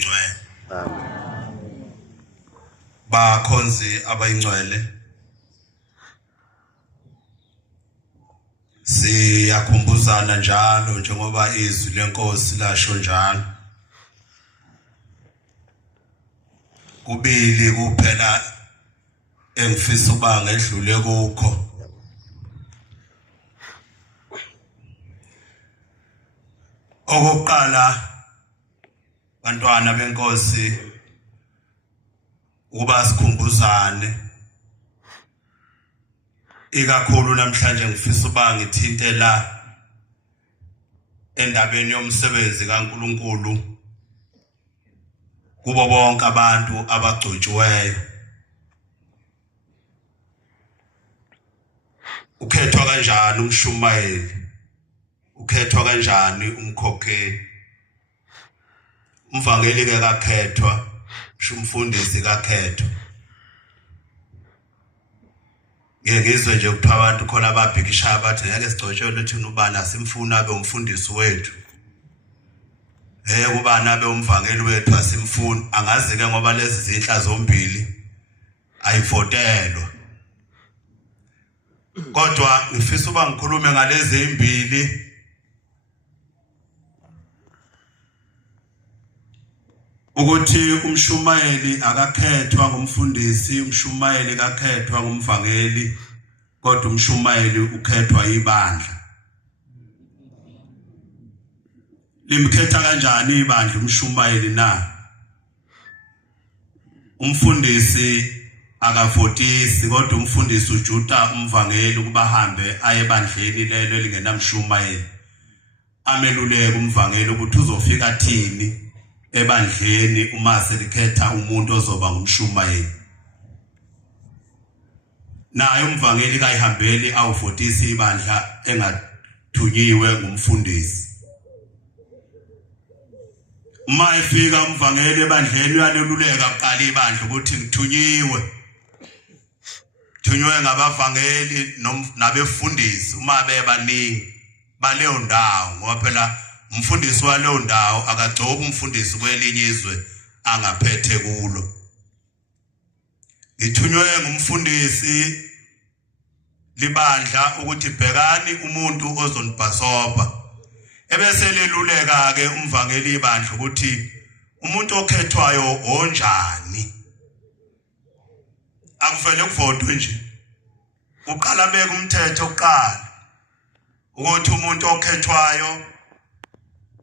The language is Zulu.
abayingcwele. Bakhonzi abayingcwele. Siyakhumbuzana njalo njengoba izwi lenkosi lasho njalo. Kubili kuphela engifisa ukuba ngedlule kukho. Okokuqala bantwana benkosi ukuba sikhumbuzane ikakhulu namhlanje ngifisa ukuba ngithinte la endabeni yomsebenzi kaNkuluNkulu kubo bonke abantu abagcotshiweyo. Ukhethwa kanjani umshumayeli? Ukhethwa kanjani umkhokheli? Umvangeli ke kakhethwa, umfundisi kakhethwa. Ngizwe nje ukuthiwa abantu khona ababhikisha abathi ngeke sigcotshelwe thina ubani simfuna abe umfundisi wethu. Ubani abe umvangeli wethu asimfuni. Angazi ke ngoba lezi zinhla zombili ayivotelwa. Kodwa ngifisa uba ngikhulume ngalezi ezimbili. Ukuthi umshumayeli akakhethwa ngumfundisi, umshumayeli akakhethwa ngumvangeli, kodwa umshumayeli ukhethwa ibandla. Limkhetha kanjani ibandla umshumayeli na? Umfundisi akavotisi, kodwa umfundisi ujuta umvangeli ukuba ahambe aye ebandleni lelo elingenamshumayeli. Ameluleke umvangeli ukuthi uzofika thini ebandleni uma selikhetha umuntu ozoba ngumshumayeli. Naye umvangeli kayihambeli awuvotisi ibandla engathunyiwe ngumfundisi. Uma efika umvangeli ebandleni uyaleluleka kuqala ibandla ukuthi ngithunyiwe. Thunywe ngabavangeli nabefundisi uma bebaningi baleyo ndawo ngoba phela umfundisi waleyo ndawo akagcoba umfundisi kwelinye izwe angaphethe kulo. Ngithunywe ngumfundisi libandla ukuthi bhekani umuntu ozonibhasoba. Ebese leluleka ke umvangeli ibandla ukuthi umuntu okhethwayo onjani. Akuvele kuvotwe nje. Uqala beka umthetho oqala ukuthi umuntu okhethwayo